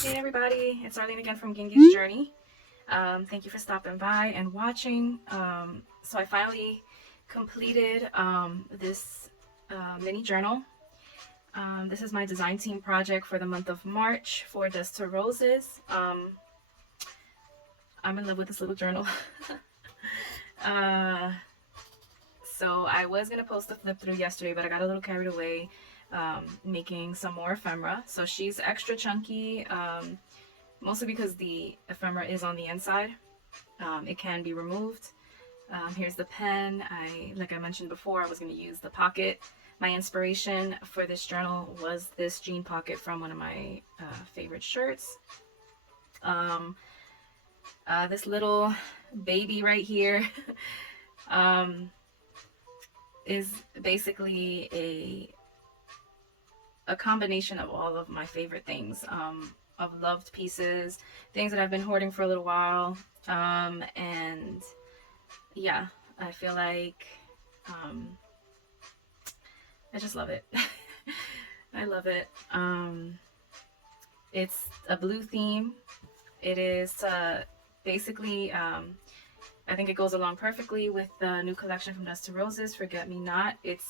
Hey everybody, it's Arlene again from Gingy's Journey. Thank you for stopping by and watching. So I finally completed this mini journal. This is my design team project for the month of March for Dust to Roses. I'm in love with this little journal. uh, so I was going to post the flip through yesterday, but I got a little carried away making some more ephemera. So she's extra chunky. Mostly because the ephemera is on the inside. It can be removed. Here's the pen. Like I mentioned before, I was going to use the pocket. My inspiration for this journal was this jean pocket from one of my favorite shirts. Um, this little baby right here is basically a combination of all of my favorite things. Of loved pieces, things that I've been hoarding for a little while. And yeah, I feel like I just love it. I love it. It's a blue theme. It is basically, I think it goes along perfectly with the new collection from Dust to Roses, Forget Me Not. It's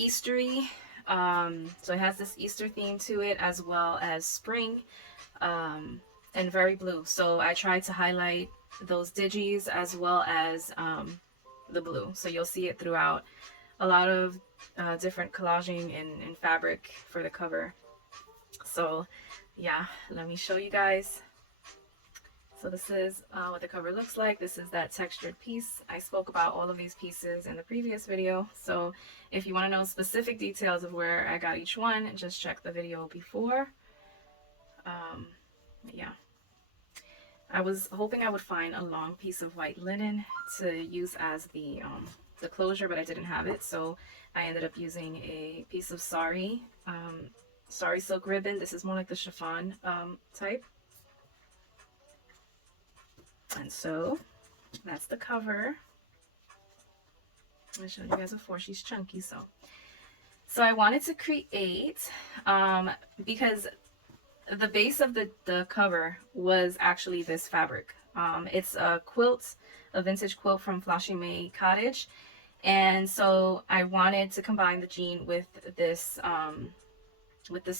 Eastery. So it has this Easter theme to it as well as spring. And very blue. So I tried to highlight those digis as well as the blue. So you'll see it throughout a lot of different collaging in fabric for the cover. So yeah, let me show you guys. So this is what the cover looks like. This is that textured piece. I spoke about all of these pieces in the previous video. So if you want to know specific details of where I got each one, just check the video before. Yeah. I was hoping I would find a long piece of white linen to use as the closure, but I didn't have it, so I ended up using a piece of sari silk ribbon. This is more like the chiffon type. And so that's the cover. I showed you guys before, she's chunky. So I wanted to create, because the base of the cover was actually this fabric. It's a quilt, a vintage quilt from Flashy May Cottage. And so I wanted to combine the jean with this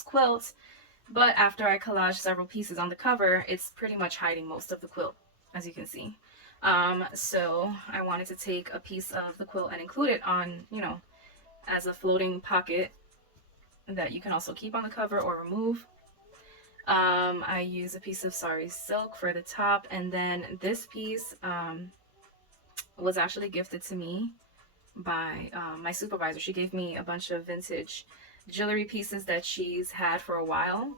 quilt. But after I collaged several pieces on the cover, it's pretty much hiding most of the quilt, as you can see. So I wanted to take a piece of the quilt and include it on, as a floating pocket that you can also keep on the cover or remove. I use a piece of sari silk for the top, and then this piece was actually gifted to me by my supervisor. She gave me a bunch of vintage jewelry pieces that she's had for a while.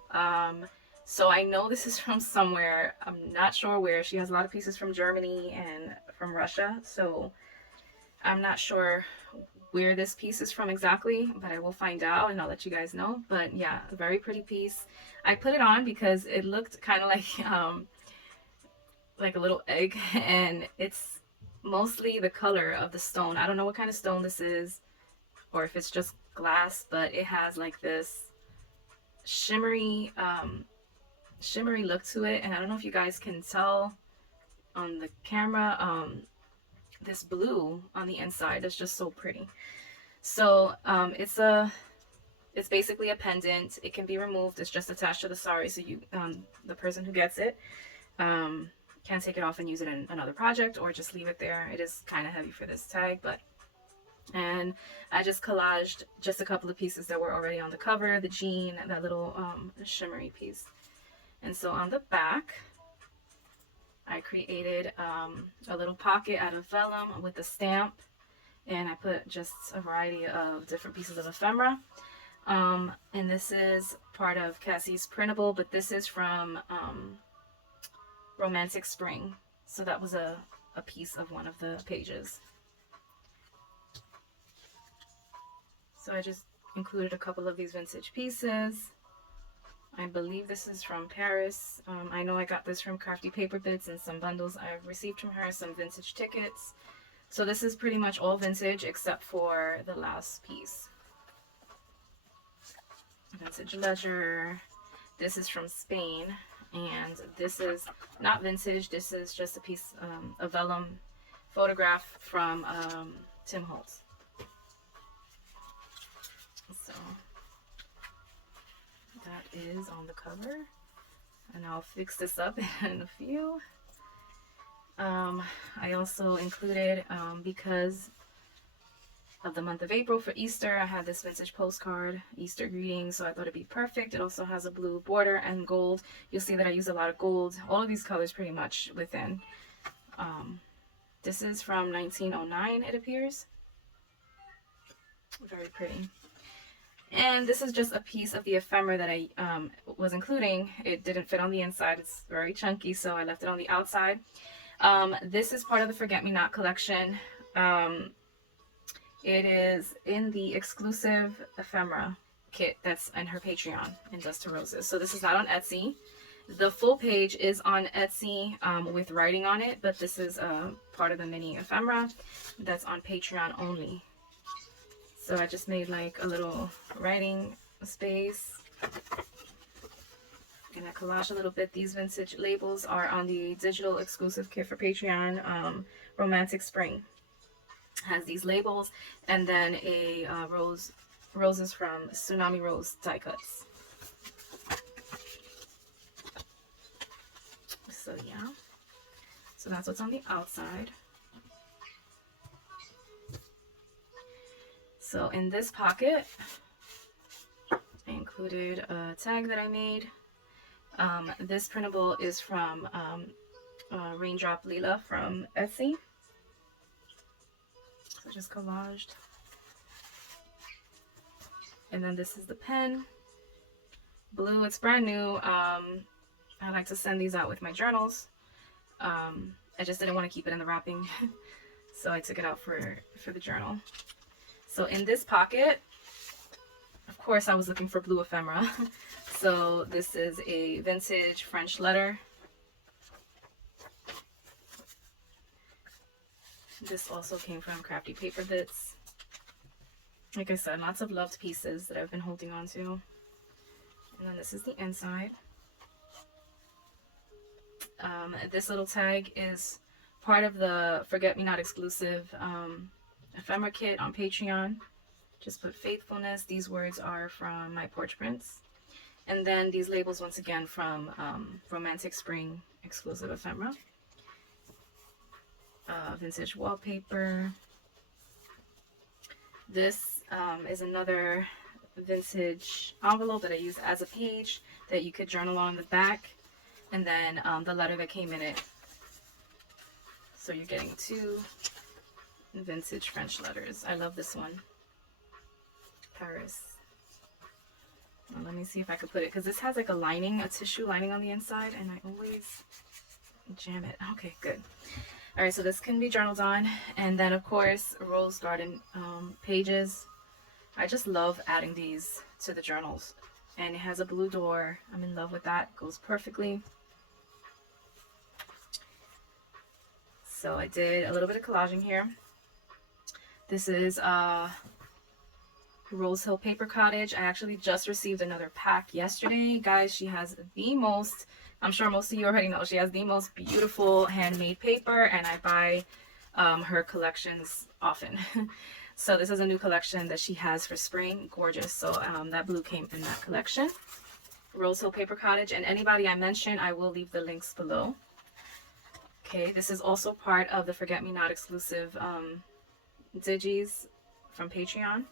So I know this is from somewhere. I'm not sure where. She has a lot of pieces from Germany and from Russia, so I'm not sure where this piece is from exactly, but I will find out and I'll let you guys know. But yeah, a very pretty piece. I put it on because it looked kind of like a little egg, and it's mostly the color of the stone. I don't know what kind of stone this is or if it's just glass, but it has like this shimmery shimmery look to it, and I don't know if you guys can tell on the camera. This blue on the inside is just so pretty. So it's basically a pendant. It can be removed. It's just attached to the sari, so you the person who gets it can take it off and use it in another project or just leave it there. It is kind of heavy for this tag, but and I just collaged just a couple of pieces that were already on the cover, the jean, that little shimmery piece. And so on the back, I created a little pocket out of vellum with a stamp, and I put just a variety of different pieces of ephemera. And this is part of Cassie's printable, but this is from Romantic Spring. So that was a piece of one of the pages. So I just included a couple of these vintage pieces. I believe this is from Paris. I know I got this from Crafty Paper Bits and some bundles I've received from her, some vintage tickets. So this is pretty much all vintage except for the last piece. Vintage Ledger. This is from Spain, and this is not vintage. This is just a piece of vellum photograph from Tim Holtz. So that is on the cover, and I'll fix this up in a few. I also included, because of the month of April for Easter, I had this vintage postcard, Easter greetings, so I thought it'd be perfect. It also has a blue border and gold. You'll see that I use a lot of gold, all of these colors pretty much within. This is from 1909, it appears. Very pretty. And this is just a piece of the ephemera that I was including. It didn't fit on the inside. It's very chunky, so I left it on the outside. This is part of the Forget-Me-Not collection. It is in the exclusive ephemera kit that's in her Patreon, in Dust to Roses. So this is not on Etsy. The full page is on Etsy with writing on it, but this is part of the mini ephemera that's on Patreon only. So I just made like a little writing space. And I collage a little bit. These vintage labels are on the digital exclusive kit for Patreon. Romantic Spring has these labels, and then a roses from Tsunami Rose die cuts. So yeah, so that's what's on the outside. So in this pocket, I included a tag that I made. This printable is from Raindrop Leela from Etsy. So just collaged. And then this is the pen. Blue, it's brand new. I like to send these out with my journals. I just didn't want to keep it in the wrapping. So I took it out for the journal. So in this pocket, of course I was looking for blue ephemera. So this is a vintage French letter. This also came from Crafty Paper Bits. Like I said, lots of loved pieces that I've been holding on to. And then this is the inside. This little tag is part of the Forget Me Not exclusive ephemera kit on Patreon. Just put faithfulness. These words are from my porch prints. And then these labels once again from Romantic Spring exclusive ephemera. Vintage wallpaper. This is another vintage envelope that I use as a page that you could journal on the back. And then the letter that came in it. So you're getting two vintage French letters. I love this one. Paris. Now let me see if I could put it, because this has like a lining, a tissue lining on the inside, and I always jam it. Okay, good. All right, so this can be journaled on. And then of course, Rose Garden pages. I just love adding these to the journals. And it has a blue door. I'm in love with that. It goes perfectly. So I did a little bit of collaging here. This is Rose Hill Paper Cottage. I actually just received another pack yesterday. Guys, she has the most, I'm sure most of you already know, she has the most beautiful handmade paper, and I buy her collections often. So this is a new collection that she has for spring. Gorgeous. So that blue came in that collection. Rose Hill Paper Cottage. And anybody I mention, I will leave the links below. Okay, this is also part of the Forget Me Not exclusive digis from Patreon.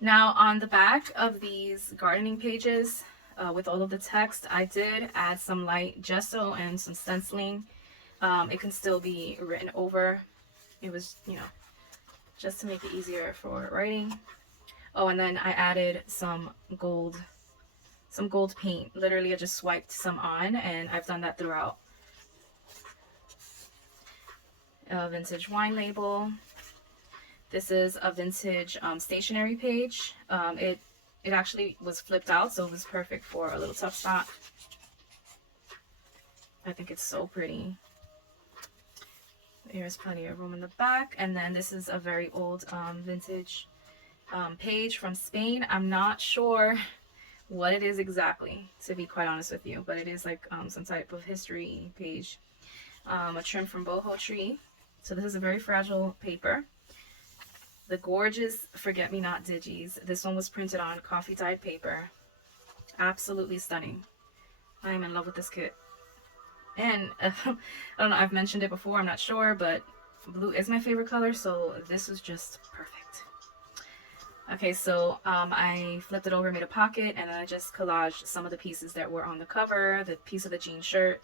Now on the back of these gardening pages with all of the text, I did add some light gesso and some stenciling. It can still be written over. It was, you know, just to make it easier for writing. Oh, and then I added some gold paint. Literally, I just swiped some on, and I've done that throughout. A vintage wine label. This is a vintage stationery page. It actually was flipped out, so it was perfect for a little tough spot. I think it's so pretty. There's plenty of room in the back. And then this is a very old vintage page from Spain. I'm not sure what it is exactly, to be quite honest with you, but it is like some type of history page. A trim from boho tree. So this is a very fragile paper. The gorgeous Forget-Me-Not digis. This one was printed on coffee dyed paper. Absolutely stunning. I am in love with this kit. And I don't know, I've mentioned it before, I'm not sure, but blue is my favorite color, so this was just perfect. Okay, so I flipped it over, made a pocket, and then I just collaged some of the pieces that were on the cover. The piece of the jean shirt,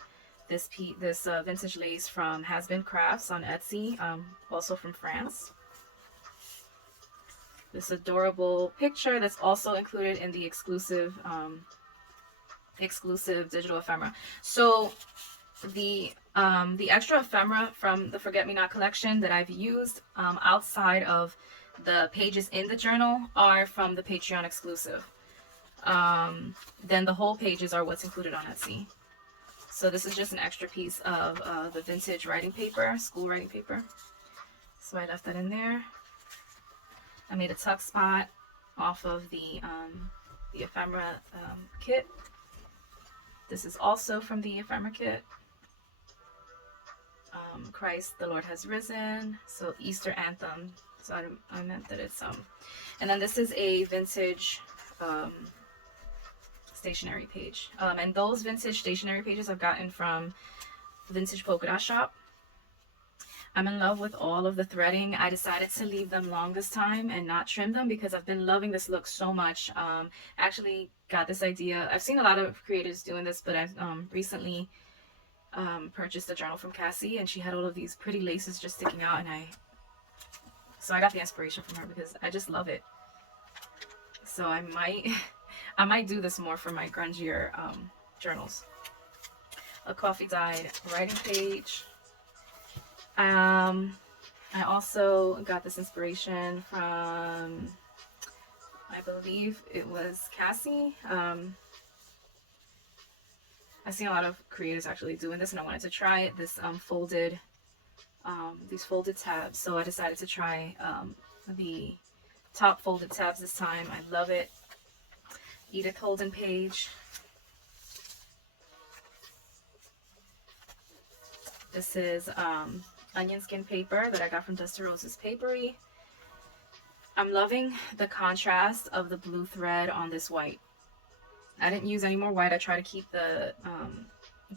this vintage lace from Has Been Crafts on Etsy, also from France. This adorable picture that's also included in the exclusive digital ephemera. So the extra ephemera from the Forget Me Not collection that I've used outside of the pages in the journal are from the Patreon exclusive. Then the whole pages are what's included on Etsy. So this is just an extra piece of the vintage writing paper, school writing paper. So I left that in there. I made a tuck spot off of the ephemera kit. This is also from the ephemera kit. Christ the Lord has risen. So Easter anthem. So I meant that it's and then this is a vintage stationery page. And those vintage stationery pages I've gotten from Vintage Polka Dot Shop. I'm in love with all of the threading. I decided to leave them long this time and not trim them because I've been loving this look so much. Actually got this idea. I've seen a lot of creators doing this, but I've recently purchased a journal from Cassie, and she had all of these pretty laces just sticking out, and so I got the inspiration from her because I just love it. So I might do this more for my grungier journals. A coffee dyed writing page. I also got this inspiration from, I believe it was Cassie. I've seen a lot of creators actually doing this, and I wanted to try it. This these folded tabs. So I decided to try the top folded tabs this time. I love it. Edith Holden page. This is onion skin paper that I got from Dusty Rose's Papery. I'm loving the contrast of the blue thread on this white. I didn't use any more white. I try to keep the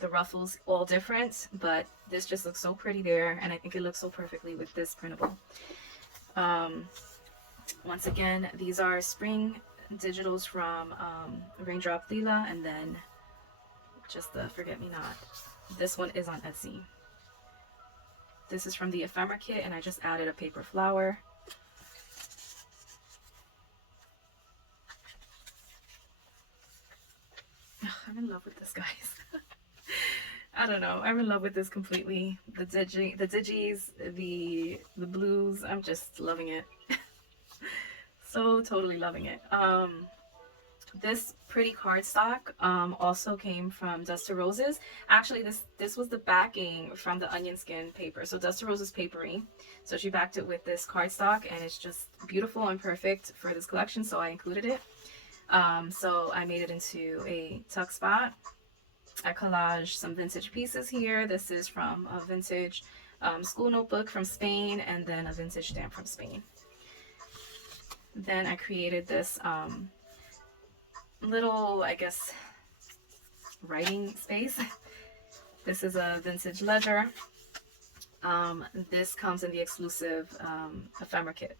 ruffles all different, but this just looks so pretty there, and I think it looks so perfectly with this printable. Once again, these are spring digitals from Raindrop Lila, and then just the Forget Me Not. This one is on Etsy. This is from the ephemera kit, and I just added a paper flower. I'm in love with this, guys. I don't know. I'm in love with this completely. The digis, the blues. I'm just loving it. So totally loving it. This pretty cardstock also came from Dusty Roses. Actually, this was the backing from the onion skin paper. So Dusty Roses Papery. So she backed it with this cardstock, and it's just beautiful and perfect for this collection. So I included it. So I made it into a tuck spot. I collaged some vintage pieces here. This is from a vintage school notebook from Spain, and then a vintage stamp from Spain. Then I created this little, I guess, writing space. This is a vintage ledger. This comes in the exclusive ephemera kit.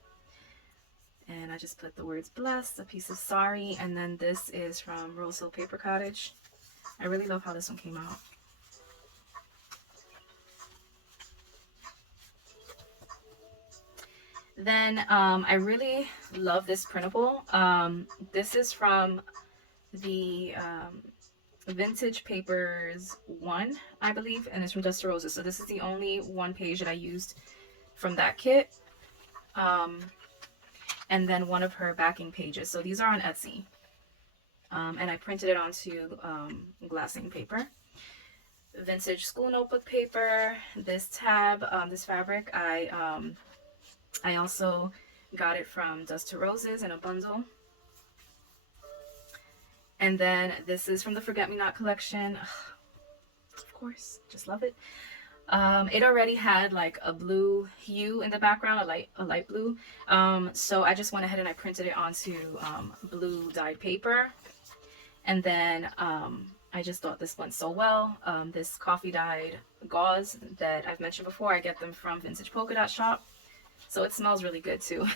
And I just put the words blessed, a piece of sorry, and then this is from Rose Hill Paper Cottage. I really love how this one came out. Then I really love this printable. This is from the Vintage Papers 1, I believe, and it's from Dusty Roses. So this is the only one page that I used from that kit. And then one of her backing pages. So these are on Etsy. And I printed it onto glassine paper. Vintage school notebook paper. This tab, this fabric, I also got it from Dusty Roses in a bundle. And then this is from the Forget Me Not collection. Of course, just love it. It already had like a blue hue in the background, a light blue. So I just went ahead and I printed it onto blue dyed paper. And then I just thought this went so well. This coffee dyed gauze that I've mentioned before, I get them from Vintage Polka Dot Shop. So it smells really good too.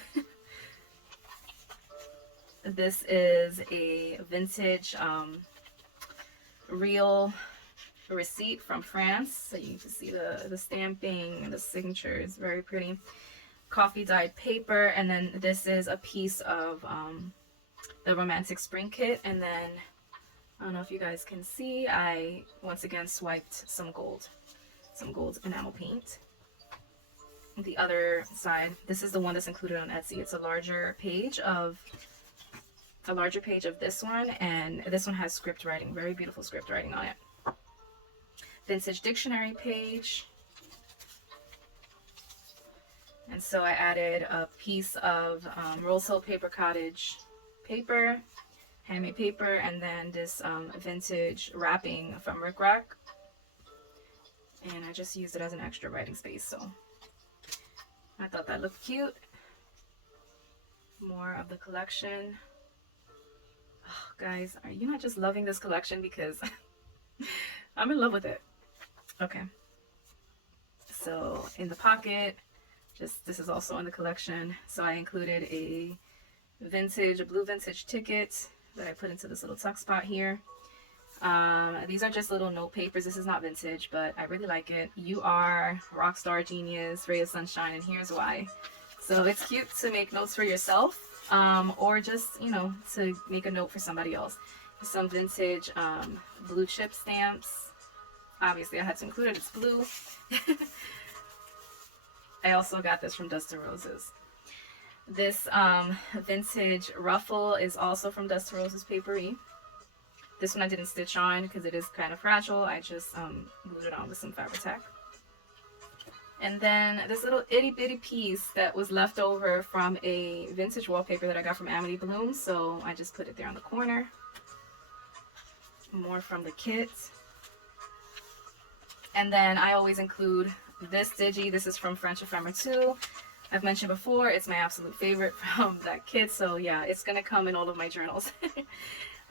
This is a vintage real receipt from France. So you can see the stamping and the signature is very pretty. Coffee dyed paper. And then this is a piece of the Romantic Spring Kit. And then, I don't know if you guys can see, I once again swiped some gold enamel paint. The other side, this is the one that's included on Etsy. It's a larger page of this one, and this one has script writing, very beautiful script writing on it. Vintage dictionary page. And so I added a piece of Rose Hill Paper Cottage paper, handmade paper, and then this vintage wrapping from Rick Rack. And I just used it as an extra writing space, so I thought that looked cute. More of the collection. Oh, guys, are you not just loving this collection? Because I'm in love with it. Okay. So in the pocket, this is also in the collection. So I included a blue vintage ticket that I put into this little tuck spot here. These are just little note papers. This is not vintage, but I really like it. You are Rockstar Genius, Ray of Sunshine, and here's why. So it's cute to make notes for yourself, or just, you know, to make a note for somebody else. Some vintage blue chip stamps. Obviously I had to include it, it's blue. I also got this from Dust to Roses. This vintage ruffle is also from Dust to Roses Papery. This one I didn't stitch on because it is kind of fragile. I just glued it on with some Fabri-Tac. And then this little itty bitty piece that was left over from a vintage wallpaper that I got from Amity Bloom. So I just put it there on the corner. More from the kit. And then I always include this digi. This is from French Ephemera 2. I've mentioned before, it's my absolute favorite from that kit. So yeah, it's going to come in all of my journals.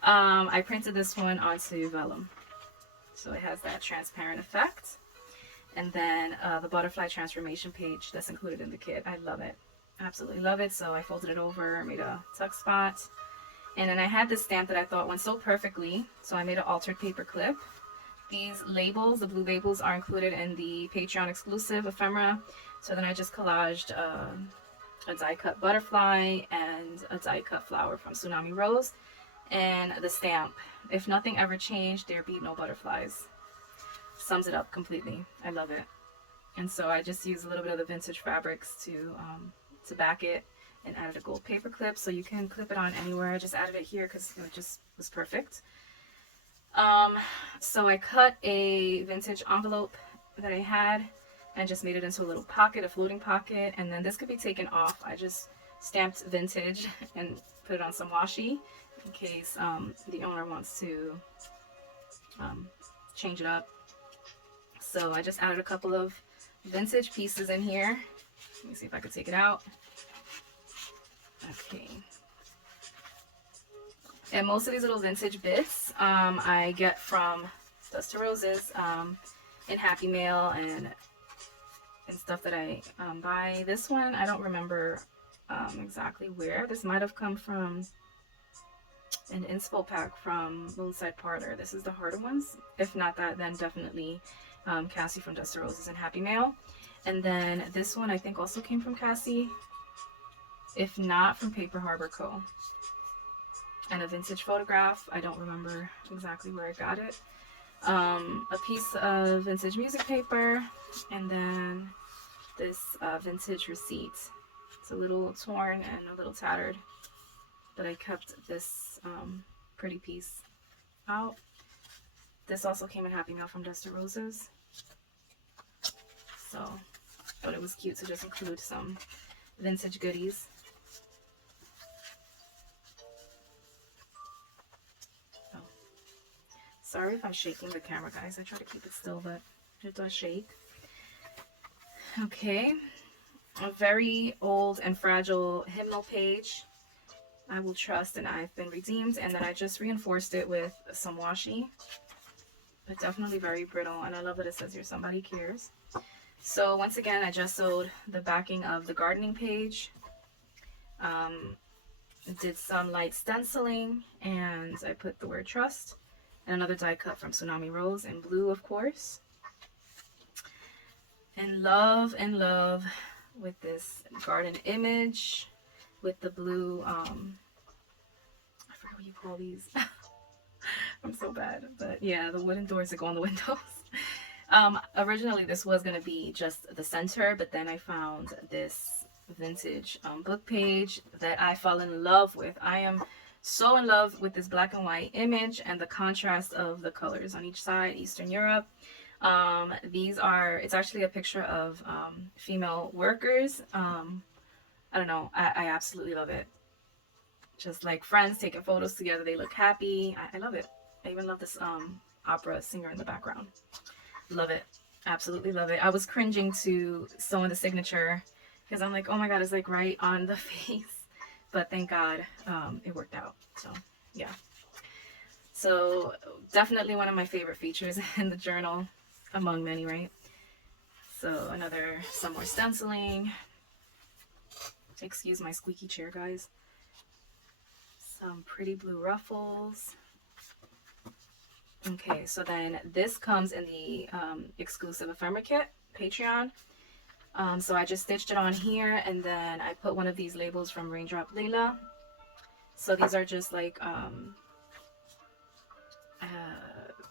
I printed this one onto vellum. So it has that transparent effect. And then the butterfly transformation page that's included in the kit. I love it. Absolutely love it. So I folded it over, made a tuck spot. And then I had this stamp that I thought went so perfectly. So I made an altered paper clip. These labels, the blue labels, are included in the Patreon exclusive ephemera. So then I just collaged a die cut butterfly and a die cut flower from Tsunami Rose. And the stamp, if nothing ever changed, there be no butterflies. Sums it up completely. I love it. And so I just used a little bit of the vintage fabrics to back it, and added a gold paper clip so you can clip it on anywhere. I just added it here because it just was perfect. So I cut a vintage envelope that I had and just made it into a little pocket, a floating pocket. And then this could be taken off. I just stamped vintage and put it on some washi in case the owner wants to change it up. So I just added a couple of vintage pieces in here. Let me see if I could take it out. Okay. And most of these little vintage bits I get from Dust to Roses in Happy Mail and stuff that I buy. This one, I don't remember exactly where. This might have come from an inspo pack from Moonside Parlor. This is the harder ones. If not that, then definitely Cassie from Dust to Roses and Happy Mail. And then this one I think also came from Cassie. If not, from Paper Harbor Co. And a vintage photograph. I don't remember exactly where I got it. A piece of vintage music paper. And then this vintage receipt. It's a little torn and a little tattered. But I kept this pretty piece out. This also came in Happy Mail from Dust to Roses. So, but it was cute to just include some vintage goodies. Sorry if I'm shaking the camera, guys. I try to keep it still, but it does shake. Okay, a very old and fragile hymnal page. I will trust and I've been redeemed. And then I just reinforced it with some washi, but definitely very brittle. And I love that it says here, somebody cares. So once again, I just sewed the backing of the gardening page. Did some light stenciling, and I put the word trust, and another die cut from Tsunami Rose in blue, of course. In love with this garden image with the blue, I forget what you call these. I'm so bad, but yeah, the wooden doors that go on the windows. Originally this was going to be just the center, but then I found this vintage book page that I fell in love with. I am so in love with this black and white image and the contrast of the colors on each side. Eastern Europe. It's actually a picture of female workers. I don't know, I absolutely love it. Just like friends taking photos together, they look happy. I love it. I even love this opera singer in the background. Love it. Absolutely love it. I was cringing to sewing the signature because I'm like, oh my god, it's like right on the face. But thank God it worked out. So yeah. So definitely one of my favorite features in the journal, among many, right? So some more stenciling. Excuse my squeaky chair, guys. Some pretty blue ruffles. Okay, so then this comes in the exclusive ephemera kit, Patreon. So I just stitched it on here, and then I put one of these labels from Raindrop Layla. So these are just like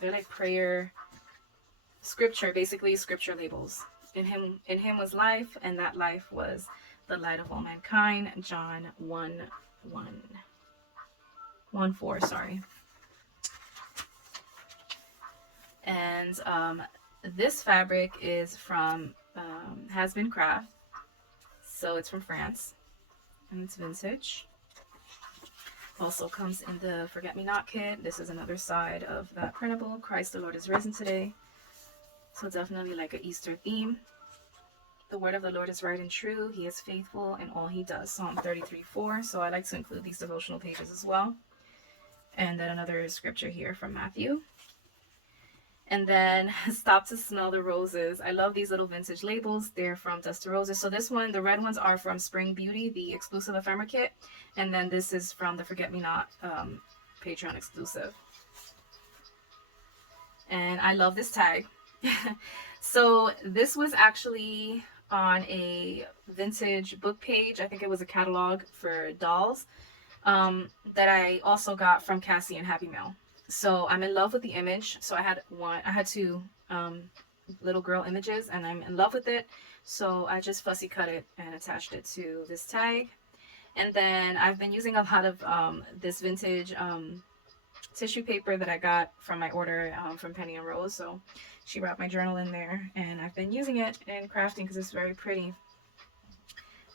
they're like prayer, scripture, basically scripture labels. In him was life, and that life was the light of all mankind. John 1:4, sorry. And this fabric is from Has Been Craft, so it's from France, and it's vintage. Also comes in the Forget Me Not kit. This is another side of that printable. Christ the Lord is risen today. So definitely like an Easter theme. The word of the Lord is right and true. He is faithful in all he does. Psalm 33:4. So I like to include these devotional pages as well. And then another scripture here from Matthew. And then Stop to Smell the Roses. I love these little vintage labels. They're from Dust to Roses. So this one, the red ones are from Spring Beauty, the exclusive ephemera kit. And then this is from the Forget Me Not Patreon exclusive. And I love this tag. So this was actually on a vintage book page. I think it was a catalog for dolls that I also got from Cassie and Happy Mail. So I'm in love with the image. So I had two little girl images, and I'm in love with it. So I just fussy cut it and attached it to this tag. And then I've been using a lot of this vintage tissue paper that I got from my order from Penny and Rose. So she wrapped my journal in there, and I've been using it in crafting because it's very pretty.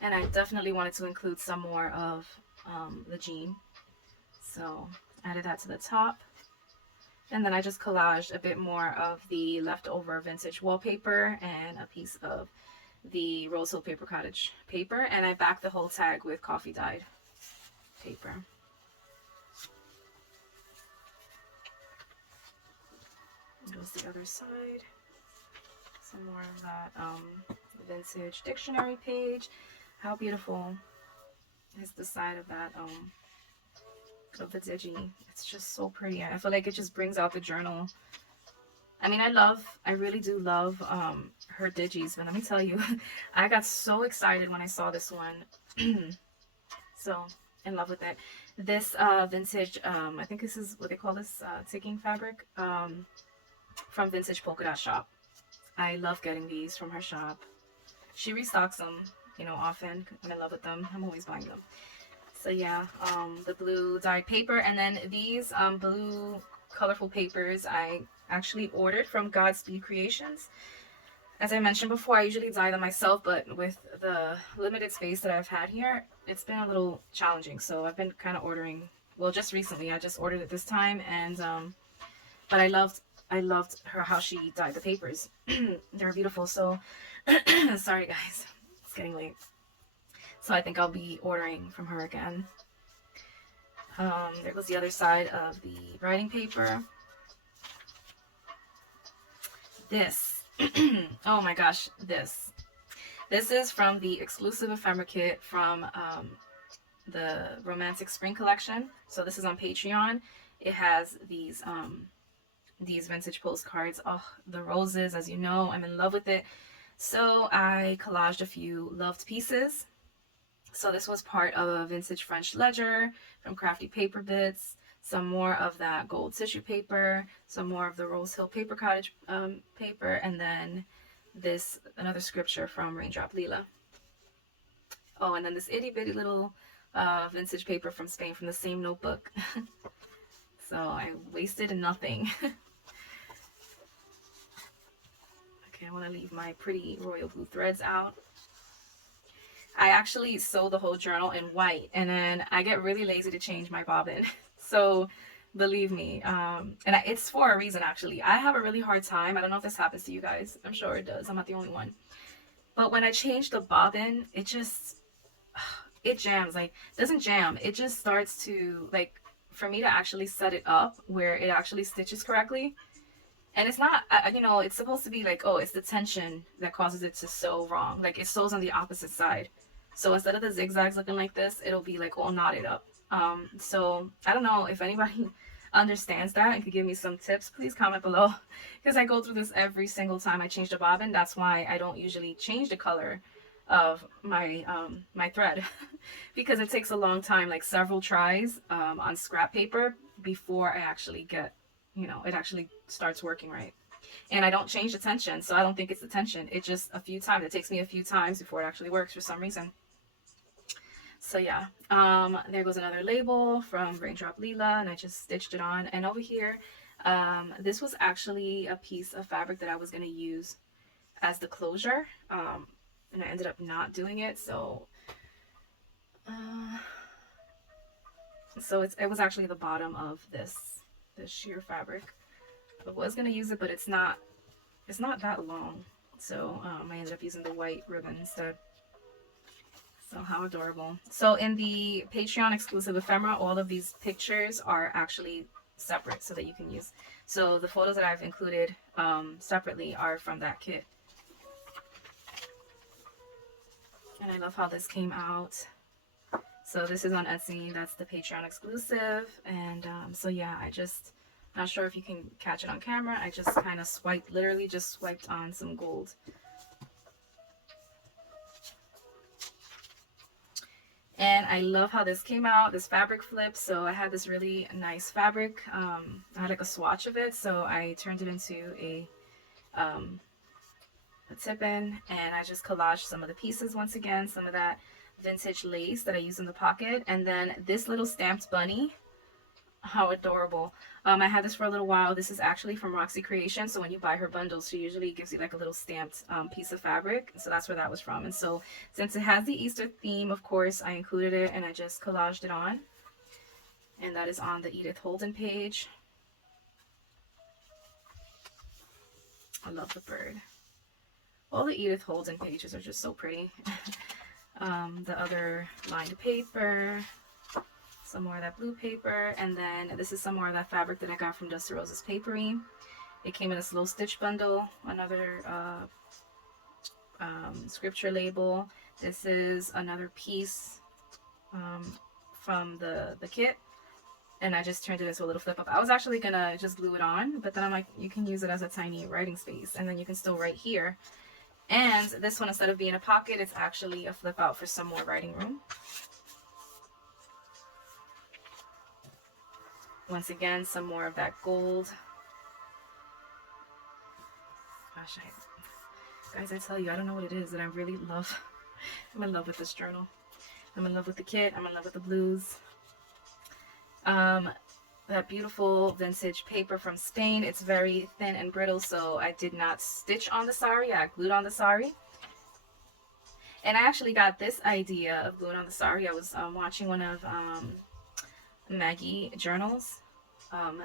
And I definitely wanted to include some more of the jean. So added that to the top. And then I just collaged a bit more of the leftover vintage wallpaper and a piece of the Rose Hill Paper Cottage paper. And I backed the whole tag with coffee dyed paper. And goes the other side. Some more of that vintage dictionary page. How beautiful is the side of that of the digi. It's just so pretty. I feel like it just brings out the journal. I mean, I really do love her digis, but let me tell you, I got so excited when I saw this one. So in love with it. This vintage, I think this is what they call this, ticking fabric, from Vintage Polka Dot Shop. I love getting these from her shop. She restocks them, you know, often. I'm in love with them. I'm always buying them. So yeah, the blue dyed paper, and then these blue colorful papers I actually ordered from Godspeed Creations. As I mentioned before, I usually dye them myself, but with the limited space that I've had here, it's been a little challenging. So I've been kind of ordering, well, just recently, I just ordered it this time, and But I loved her how she dyed the papers. They were beautiful. So sorry guys, it's getting late. So I think I'll be ordering from her again. There goes the other side of the writing paper. This, oh my gosh, this is from the exclusive ephemera kit from the Romantic Spring collection. So this is on Patreon. It has these vintage postcards. Oh, the roses, as you know, I'm in love with it. So I collaged a few loved pieces. So this was part of a vintage French ledger from Crafty Paper Bits, some more of that gold tissue paper, some more of the Rose Hill Paper Cottage paper, and then this, another scripture from Raindrop Lila. Oh, and then this itty bitty little vintage paper from Spain from the same notebook. So I wasted nothing. Okay, I want to leave my pretty royal blue threads out. I actually sew the whole journal in white, and then I get really lazy to change my bobbin. So believe me, it's for a reason actually. I have a really hard time. I don't know if this happens to you guys. I'm sure it does. I'm not the only one. But when I change the bobbin, it just, it jams. Like, it doesn't jam. It just starts to, like, for me to actually set it up where it actually stitches correctly. And it's not, you know, it's supposed to be like, oh, it's the tension that causes it to sew wrong. Like, it sews on the opposite side. So instead of the zigzags looking like this, it'll be like all knotted up. So I don't know if anybody understands that and could give me some tips. Please comment below, because I go through this every single time I change the bobbin. That's why I don't usually change the color of my my thread because it takes a long time, like several tries on scrap paper before I actually get, you know, it actually starts working right. And I don't change the tension, so I don't think it's the tension. It just a few times. It takes me a few times before it actually works for some reason. So yeah, there goes another label from Raindrop Lila, and I just stitched it on. And over here, this was actually a piece of fabric that I was going to use as the closure, and I ended up not doing it. So it was actually the bottom of this sheer fabric. I was going to use it, but it's not that long. So I ended up using the white ribbon instead. So how adorable. So in the Patreon exclusive ephemera, all of these pictures are actually separate so that you can use. So the photos that I've included separately are from that kit. And I love how this came out. So this is on Etsy. That's the Patreon exclusive. And so yeah, not sure if you can catch it on camera. I just kind of literally just swiped on some gold. And I love how this came out, this fabric flip. So I had this really nice fabric. I had like a swatch of it. So I turned it into a tip-in, and I just collaged some of the pieces once again, some of that vintage lace that I use in the pocket. And then this little stamped bunny. How adorable. I had this for a little while. This is actually from Roxy Creation. So when you buy her bundles, she usually gives you like a little stamped piece of fabric. So that's where that was from. And so since it has the Easter theme, of course, I included it and I just collaged it on. And that is on the Edith Holden page. I love the bird. All the Edith Holden pages are just so pretty. The other lined paper. Some more of that blue paper, and then this is some more of that fabric that I got from Dusty Rose's Papery. It came in a slow stitch bundle. Another scripture label. This is another piece from the kit, and I just turned it into a little flip up. I was actually gonna just glue it on, but then I'm like, you can use it as a tiny writing space, and then you can still write here. And this one, instead of being a pocket, it's actually a flip out for some more writing room. Once again, some more of that gold. Gosh, guys, I tell you, I don't know what it is that I really love. I'm in love with this journal. I'm in love with the kit. I'm in love with the blues. That beautiful vintage paper from Spain. It's very thin and brittle, so I did not stitch on the sari. I glued on the sari. And I actually got this idea of gluing on the sari. I was watching one of Maggie Journals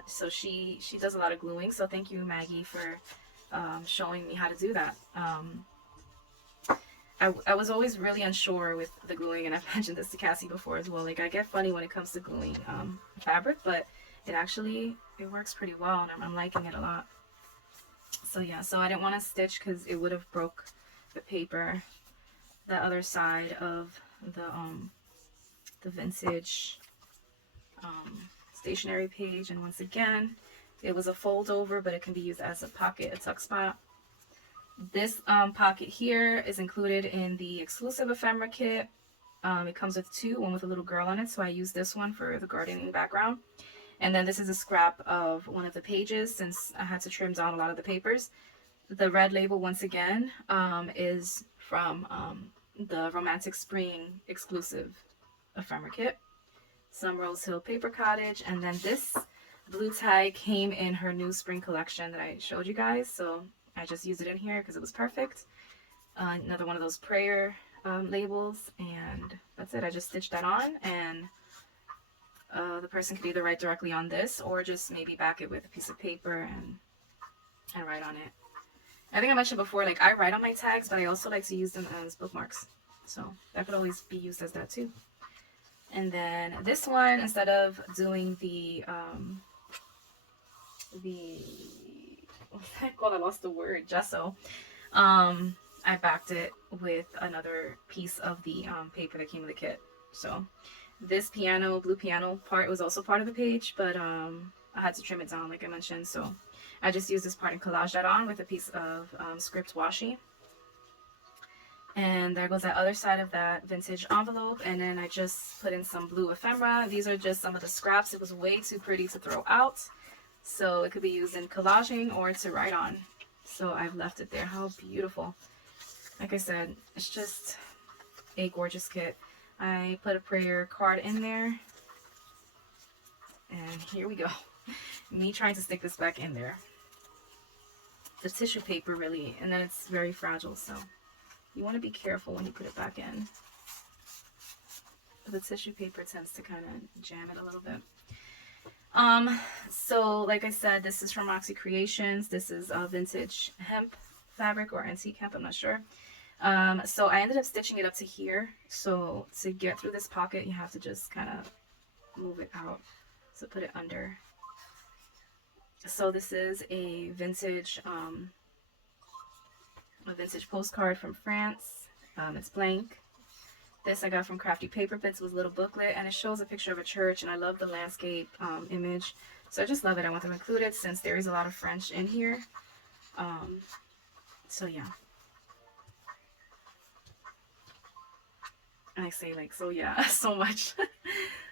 So she does a lot of gluing. So thank you, Maggie, for showing me how to do that. I was always really unsure with the gluing, and I've mentioned this to Cassie before as well. Like, I get funny when it comes to gluing fabric, but it works pretty well, and I'm liking it a lot. So yeah, so I didn't want to stitch because it would have broke the paper, the other side of the vintage stationery page. And once again, it was a fold over, but it can be used as a pocket, a tuck spot. This pocket here is included in the exclusive ephemera kit. It comes with two, one with a little girl on it, so I use this one for the gardening background. And then this is a scrap of one of the pages since I had to trim down a lot of the papers. The red label, once again, is from the Romantic Spring exclusive ephemera kit. Some Rose Hill Paper Cottage. And then this blue tie came in her new spring collection that I showed you guys. So I just used it in here because it was perfect. Another one of those prayer labels. And that's it. I just stitched that on. And the person could either write directly on this or just maybe back it with a piece of paper and write on it. I think I mentioned before, like, I write on my tags, but I also like to use them as bookmarks. So that could always be used as that too. And then this one, instead of doing the what's that called? I lost the word, gesso. I backed it with another piece of the paper that came with the kit. So this blue piano part was also part of the page, but I had to trim it down, like I mentioned. So I just used this part and collaged that on with a piece of script washi. And there goes that other side of that vintage envelope. And then I just put in some blue ephemera. These are just some of the scraps. It was way too pretty to throw out. So it could be used in collaging or to write on. So I've left it there. How beautiful. Like I said, it's just a gorgeous kit. I put a prayer card in there. And here we go. Me trying to stick this back in there. The tissue paper really, and then it's very fragile, so you want to be careful when you put it back in. The tissue paper tends to kind of jam it a little bit. So like I said, this is from Roxy Creations. This is a vintage hemp fabric or antique hemp, I'm not sure. So I ended up stitching it up to here. So to get through this pocket, you have to just kind of move it out. So put it under. So this is a vintage postcard from France. It's blank. This I got from Crafty Paper Bits. It was a little booklet, and it shows a picture of a church, and I love the landscape image. So I just love it. I want to include it since there is a lot of French in here. So yeah. And I say like, so yeah, so much.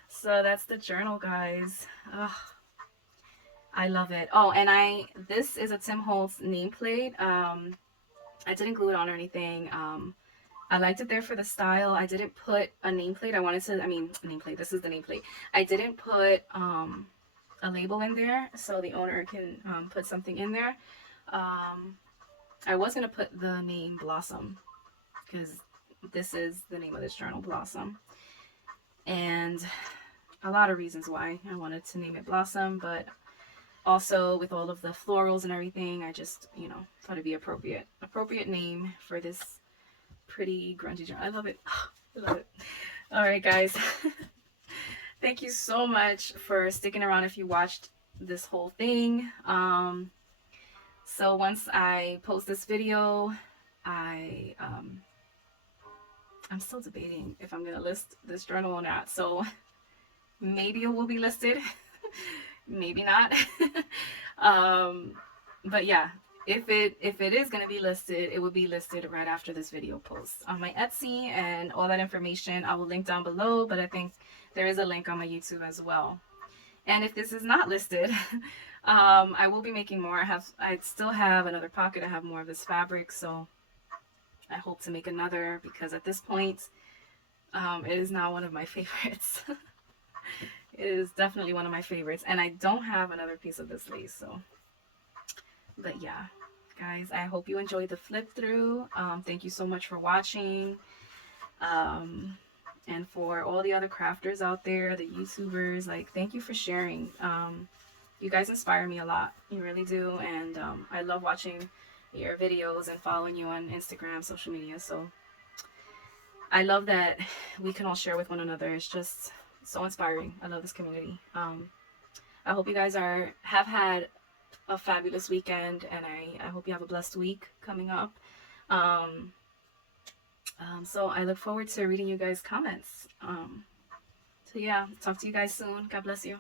So that's the journal, guys. Ugh. I love it. Oh, and this is a Tim Holtz nameplate. I didn't glue it on or anything. I liked it there for the style. I didn't put a nameplate. Nameplate. This is the nameplate. I didn't put a label in there so the owner can put something in there. I was going to put the name Blossom because this is the name of this journal, Blossom. And a lot of reasons why I wanted to name it Blossom, but also with all of the florals and everything, I just, thought it'd be appropriate name for this pretty grungy journal. I love it. I love it. All right, guys. Thank you so much for sticking around if you watched this whole thing. So once I post this video, I'm still debating if I'm going to list this journal or not. So maybe it will be listed. Maybe not. But yeah, if it is going to be listed, it will be listed right after this video posts on my Etsy, and all that information I will link down below, but I think there is a link on my YouTube as well. And if this is not listed, I will be making more. I still have another pocket. I have more of this fabric, so I hope to make another, because at this point, it is now one of my favorites. It is definitely one of my favorites, and I don't have another piece of this lace, so. But yeah, guys, I hope you enjoyed the flip through. Thank you so much for watching. And for all the other crafters out there, the YouTubers, like, thank you for sharing. You guys inspire me a lot. You really do. And I love watching your videos and following you on Instagram, social media. So I love that we can all share with one another. It's just so inspiring. I love this community. I hope you guys have had a fabulous weekend, and I hope you have a blessed week coming up. Um, so I look forward to reading you guys' comments. So yeah, talk to you guys soon. God bless you.